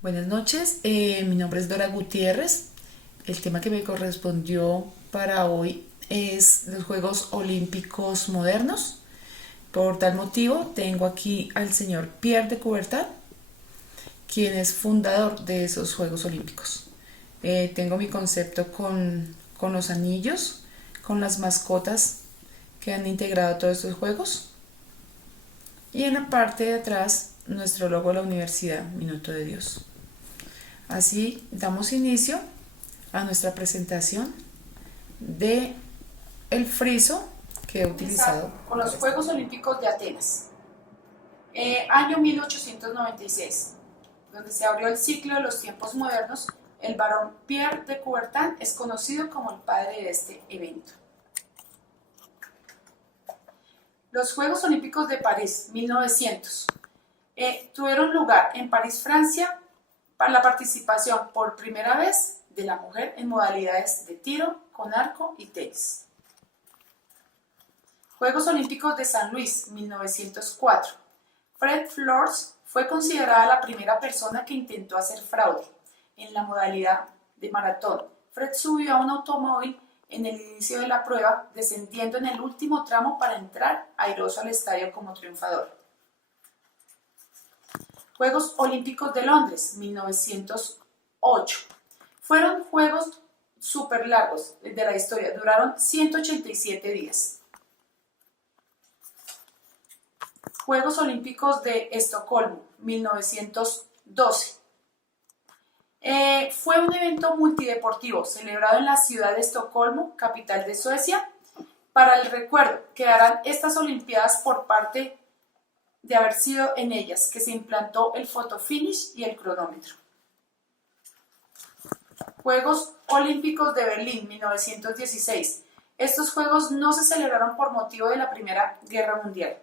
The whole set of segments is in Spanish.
Buenas noches, mi nombre es Dora Gutiérrez. El tema que me correspondió para hoy es los Juegos Olímpicos Modernos. Por tal motivo, tengo aquí al señor Pierre de Coubertin, quien es fundador de esos Juegos Olímpicos. Tengo mi concepto con los anillos, con las mascotas que han integrado todos estos juegos. Y en la parte de atrás, nuestro logo de la universidad, Minuto de Dios. Así damos inicio a nuestra presentación de el friso que he utilizado Con los Juegos Olímpicos de Atenas, año 1896, donde se abrió el ciclo de los tiempos modernos. El barón Pierre de Coubertin es conocido como el padre de este evento. Los Juegos Olímpicos de París, 1900, tuvieron lugar en París, Francia, para la participación por primera vez de la mujer en modalidades de tiro con arco y tenis. Juegos Olímpicos de San Luis, 1904. Fred Flores fue considerada la primera persona que intentó hacer fraude en la modalidad de maratón. Fred subió a un automóvil en el inicio de la prueba, descendiendo en el último tramo para entrar airoso al estadio como triunfador. Juegos Olímpicos de Londres, 1908. Fueron juegos súper largos de la historia, duraron 187 días. Juegos Olímpicos de Estocolmo, 1912. Fue un evento multideportivo celebrado en la ciudad de Estocolmo, capital de Suecia. Para el recuerdo, quedarán estas Olimpiadas por parte de haber sido en ellas que se implantó el fotofinish y el cronómetro. Juegos Olímpicos de Berlín, 1916. Estos juegos no se celebraron por motivo de la Primera Guerra Mundial.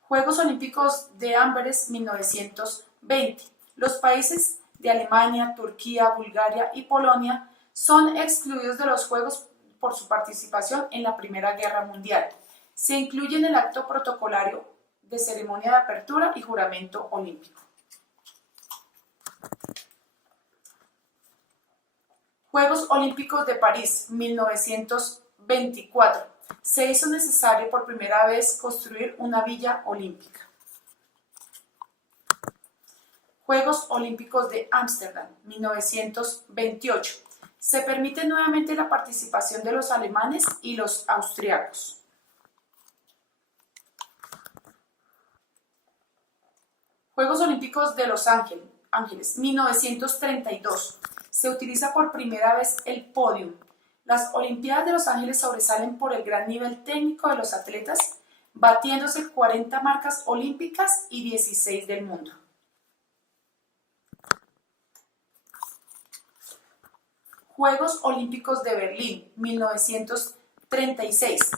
Juegos Olímpicos de Amberes, 1920. Los países de Alemania, Turquía, Bulgaria y Polonia son excluidos de los Juegos por su participación en la Primera Guerra Mundial. Se incluye en el acto protocolario de ceremonia de apertura y juramento olímpico. Juegos Olímpicos de París, 1924. Se hizo necesario por primera vez construir una villa olímpica. Juegos Olímpicos de Ámsterdam, 1928. Se permite nuevamente la participación de los alemanes y los austriacos. Juegos Olímpicos de Los Ángeles, 1932. Se utiliza por primera vez el podium. Las Olimpiadas de Los Ángeles sobresalen por el gran nivel técnico de los atletas, batiéndose 40 marcas olímpicas y 16 del mundo. Juegos Olímpicos de Berlín, 1936.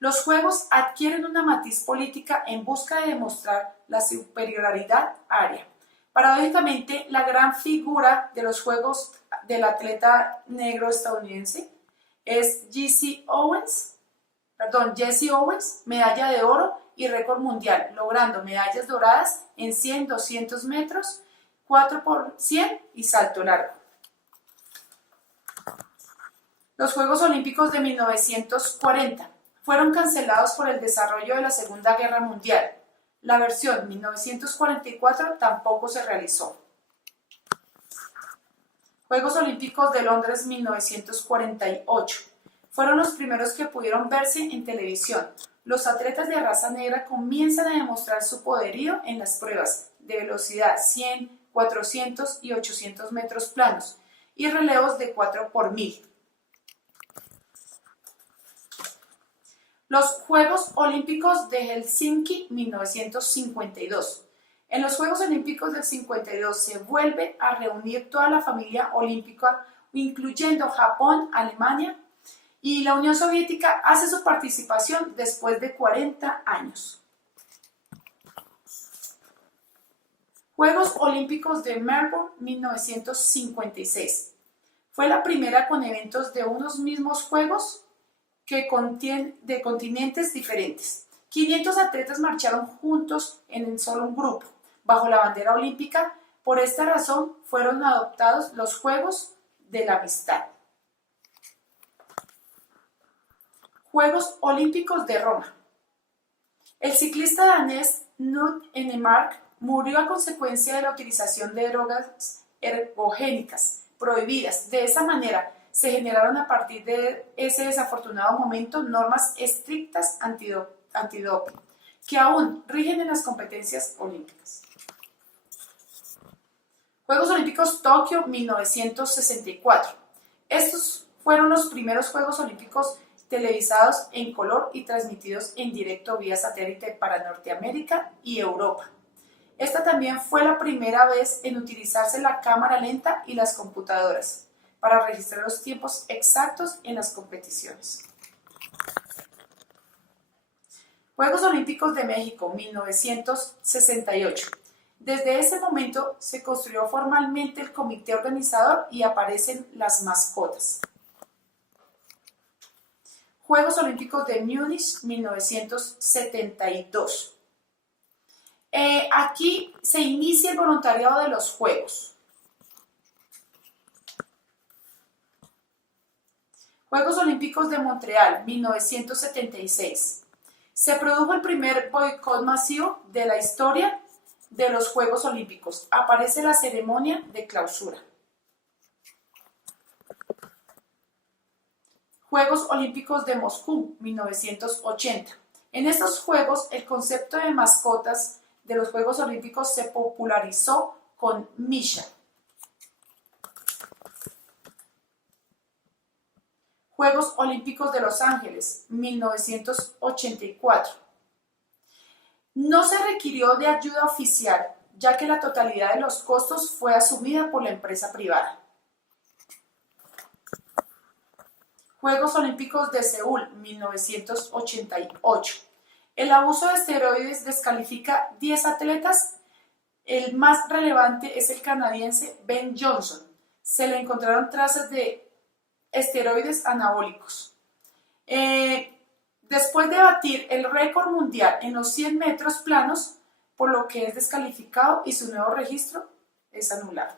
Los Juegos adquieren una matiz política en busca de demostrar la superioridad aérea. Paradójicamente, la gran figura de los Juegos del atleta negro estadounidense es Jesse Owens, medalla de oro y récord mundial, logrando medallas doradas en 100, 200 metros, 4x100 y salto largo. Los Juegos Olímpicos de 1940 fueron cancelados por el desarrollo de la Segunda Guerra Mundial. La versión 1944 tampoco se realizó. Juegos Olímpicos de Londres 1948. Fueron los primeros que pudieron verse en televisión. Los atletas de raza negra comienzan a demostrar su poderío en las pruebas de velocidad 100, 400 y 800 metros planos y relevos de 4x1000. Los Juegos Olímpicos de Helsinki 1952. En los Juegos Olímpicos del 52 se vuelve a reunir toda la familia olímpica, incluyendo Japón, Alemania, y la Unión Soviética hace su participación después de 40 años. Juegos Olímpicos de Melbourne 1956. Fue la primera con eventos de unos mismos Juegos de continentes diferentes. 500 atletas marcharon juntos en solo un grupo. bajo la bandera olímpica. Por esta razón fueron adoptados los Juegos de la Amistad. Juegos Olímpicos de Roma. El ciclista danés Knut Enemark murió a consecuencia de la utilización de drogas ergogénicas prohibidas. De esa manera, se generaron a partir de ese desafortunado momento normas estrictas antidoping, que aún rigen en las competencias olímpicas. Juegos Olímpicos Tokio 1964. Estos fueron los primeros Juegos Olímpicos televisados en color y transmitidos en directo vía satélite para Norteamérica y Europa. Esta también fue la primera vez en utilizarse la cámara lenta y las computadoras para registrar los tiempos exactos en las competiciones. Juegos Olímpicos de México 1968. Desde ese momento se construyó formalmente el comité organizador y aparecen las mascotas. Juegos Olímpicos de Múnich 1972. Aquí se inicia el voluntariado de los Juegos. Juegos Olímpicos de Montreal 1976. Se produjo el primer boicot masivo de la historia de los Juegos Olímpicos. Aparece la ceremonia de clausura. Juegos Olímpicos de Moscú 1980. En estos Juegos, el concepto de mascotas de los Juegos Olímpicos se popularizó con Misha. Juegos Olímpicos de Los Ángeles 1984. No se requirió de ayuda oficial, ya que la totalidad de los costos fue asumida por la empresa privada. Juegos Olímpicos de Seúl 1988. El abuso de esteroides descalifica 10 atletas. El más relevante es el canadiense Ben Johnson. Se le encontraron trazas de esteroides anabólicos. Después de batir el récord mundial en los 100 metros planos, por lo que es descalificado y su nuevo registro es anulado.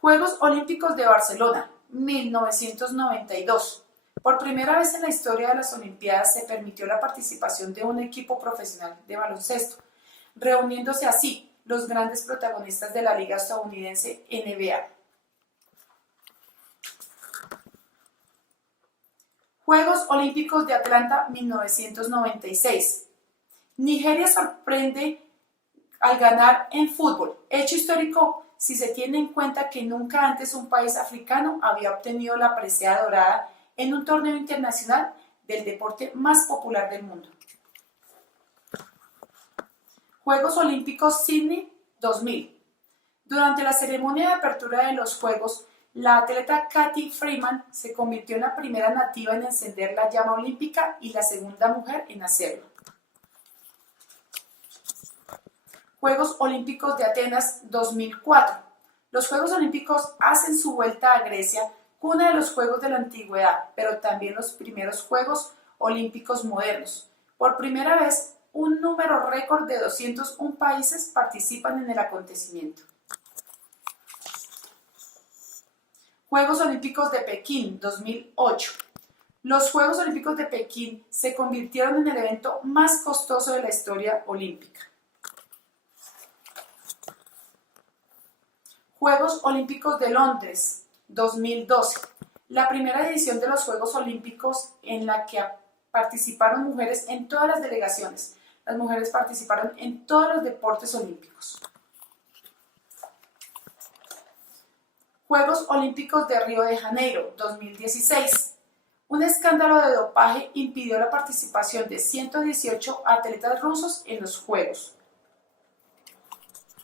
Juegos Olímpicos de Barcelona 1992. Por primera vez en la historia de las Olimpiadas se permitió la participación de un equipo profesional de baloncesto, reuniéndose así los grandes protagonistas de la liga estadounidense NBA. Juegos Olímpicos de Atlanta 1996. Nigeria sorprende al ganar en fútbol, hecho histórico si se tiene en cuenta que nunca antes un país africano había obtenido la presea dorada en un torneo internacional del deporte más popular del mundo. Juegos Olímpicos Sydney 2000. Durante la ceremonia de apertura de los Juegos, la atleta Cathy Freeman se convirtió en la primera nativa en encender la llama olímpica y la segunda mujer en hacerlo. Juegos Olímpicos de Atenas 2004. Los Juegos Olímpicos hacen su vuelta a Grecia, cuna de los Juegos de la Antigüedad, pero también los primeros Juegos Olímpicos modernos. Por primera vez, un número récord de 201 países participan en el acontecimiento. Juegos Olímpicos de Pekín 2008. Los Juegos Olímpicos de Pekín se convirtieron en el evento más costoso de la historia olímpica. Juegos Olímpicos de Londres 2012. La primera edición de los Juegos Olímpicos en la que participaron mujeres en todas las delegaciones. Las mujeres participaron en todos los deportes olímpicos. Juegos Olímpicos de Río de Janeiro 2016. Un escándalo de dopaje impidió la participación de 118 atletas rusos en los Juegos.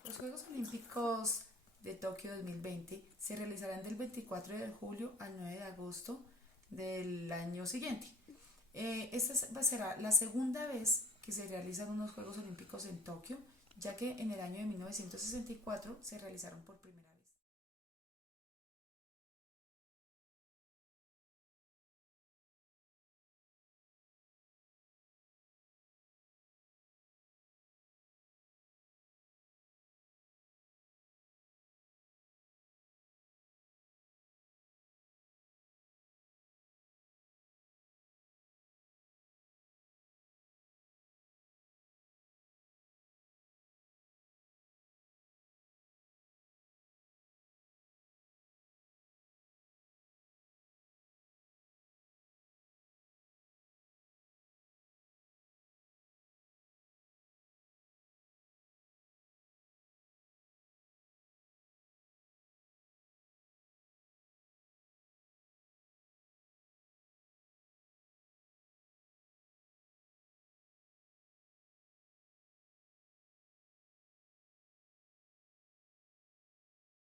Los Juegos Olímpicos de Tokio 2020 se realizarán del 24 de julio al 9 de agosto del año siguiente. Esta será la segunda vez que se realizan unos Juegos Olímpicos en Tokio, ya que en el año de 1964 se realizaron por primera vez.